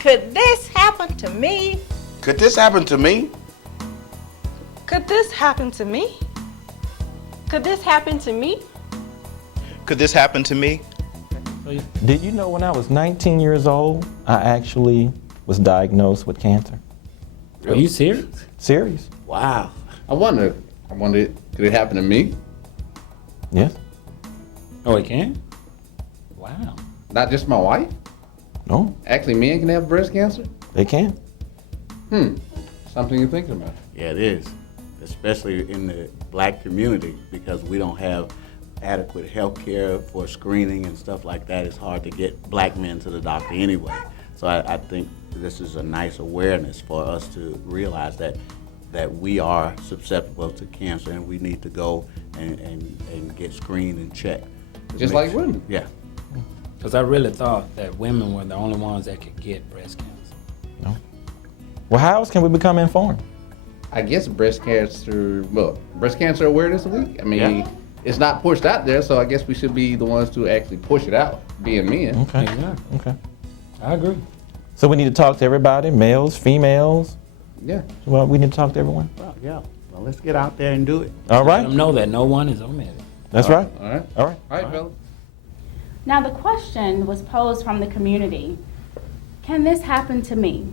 Could this happen to me? Could this happen to me? Could this happen to me? Could this happen to me? Could this happen to me? Did you know when I was 19 years old, I actually was diagnosed with cancer? Are you serious? Serious? Wow. I wonder, could it happen to me? Yes. Oh, it can? Wow. Not just my wife? No, Actually, men can have breast cancer? they can. Something you're thinking about. Yeah, it is, especially in the black community, because we don't have adequate health care for screening and stuff like that. It's hard to get black men to the doctor anyway. So I think this is a nice awareness for us to realize that we are susceptible to cancer and we need to go and get screened and checked. Just like women. Yeah. Because I really thought that women were the only ones that could get breast cancer. No. Well, how else can we become informed? I guess breast cancer awareness week. I mean, it's not pushed out there, so I guess we should be the ones to actually push it out, being men. Okay. Exactly. Okay. I agree. So we need to talk to everybody, males, females. Yeah. Well, we need to talk to everyone. Well, yeah. Well, let's get out there and do it. All Let right. them know that no one is omitted. That's right. All right. All right. All right, fellas. Now the question was posed from the community, can this happen to me?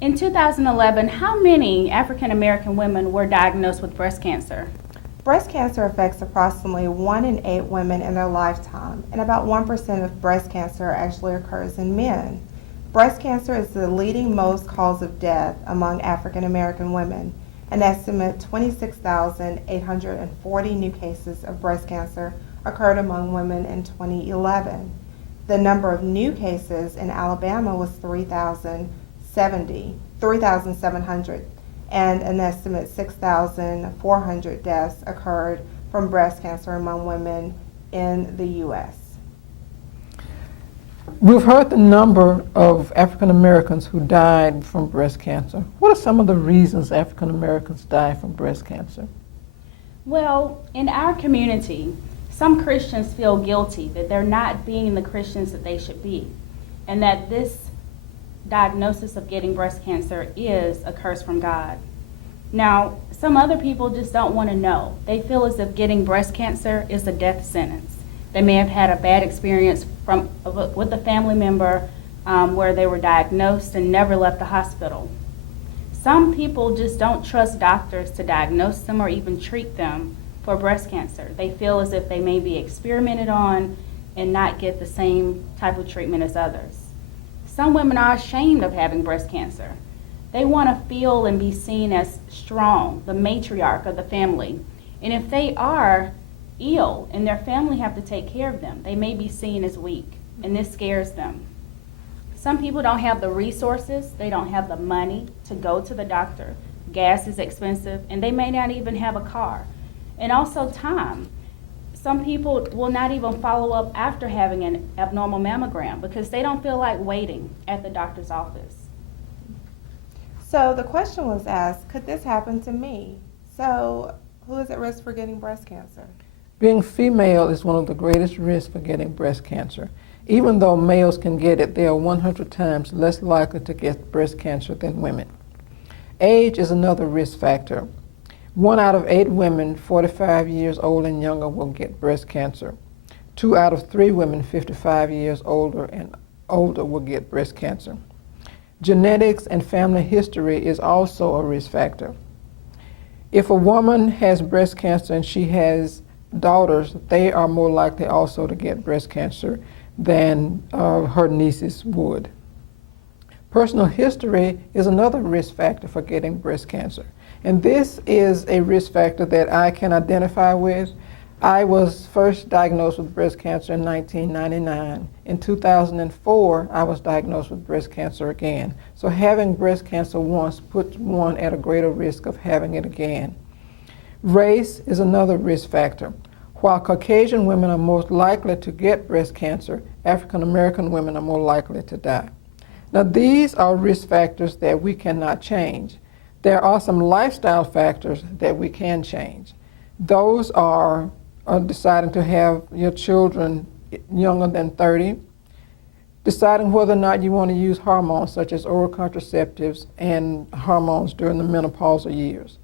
In 2011, how many African American women were diagnosed with breast cancer? Breast cancer affects approximately 1 in 8 women in their lifetime, and about 1% of breast cancer actually occurs in men. Breast cancer is the leading most cause of death among African American women. An estimate 26,840 new cases of breast cancer occurred among women in 2011. The number of new cases in Alabama was 3,700, and an estimate 6,400 deaths occurred from breast cancer among women in the U.S. We've heard the number of African Americans who died from breast cancer. What are some of the reasons African Americans die from breast cancer? Well, in our community, some Christians feel guilty that they're not being the Christians that they should be, and that this diagnosis of getting breast cancer is a curse from God. Now, some other people just don't want to know. They feel as if getting breast cancer is a death sentence. They may have had a bad experience with a family member where they were diagnosed and never left the hospital. Some people just don't trust doctors to diagnose them or even treat them for breast cancer. They feel as if they may be experimented on and not get the same type of treatment as others. Some women are ashamed of having breast cancer. They want to feel and be seen as strong, the matriarch of the family. And if they are ill and their family have to take care of them, they may be seen as weak, and this scares them. Some people don't have the resources, they don't have the money to go to the doctor. Gas is expensive, and they may not even have a car. And also time. Some people will not even follow up after having an abnormal mammogram because they don't feel like waiting at the doctor's office. So the question was asked, could this happen to me? So who is at risk for getting breast cancer? Being female is one of the greatest risks for getting breast cancer. Even though males can get it, they are 100 times less likely to get breast cancer than women. Age is another risk factor. 1 out of 8 women 45 years old and younger will get breast cancer. 2 out of 3 women 55 years older and older will get breast cancer. Genetics and family history is also a risk factor. If a woman has breast cancer and she has daughters, they are more likely also to get breast cancer than her nieces would. Personal history is another risk factor for getting breast cancer. And this is a risk factor that I can identify with. I was first diagnosed with breast cancer in 1999. In 2004, I was diagnosed with breast cancer again. So having breast cancer once puts one at a greater risk of having it again. Race is another risk factor. While Caucasian women are most likely to get breast cancer, African American women are more likely to die. Now, these are risk factors that we cannot change. There are some lifestyle factors that we can change. Those are deciding to have your children younger than 30, Deciding whether or not you want to use hormones such as oral contraceptives and hormones during the menopausal years.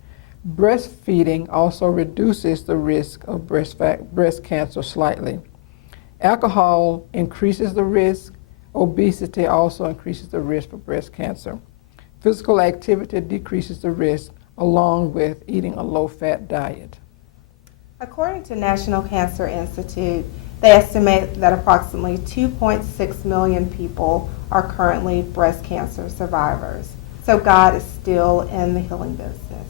Breastfeeding also reduces the risk of breast cancer slightly. Alcohol increases the risk. Obesity also increases the risk for breast cancer. Physical activity decreases the risk, along with eating a low-fat diet. According to National Cancer Institute, they estimate that approximately 2.6 million people are currently breast cancer survivors. So God is still in the healing business.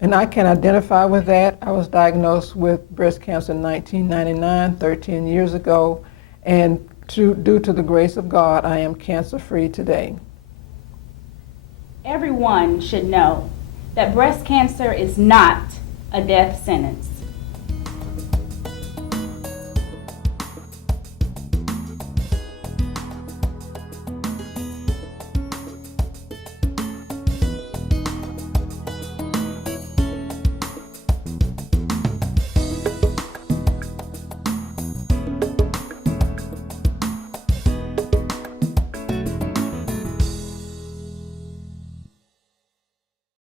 And I can identify with that. I was diagnosed with breast cancer in 1999, 13 years ago, and due to the grace of God, I am cancer-free today. Everyone should know that breast cancer is not a death sentence.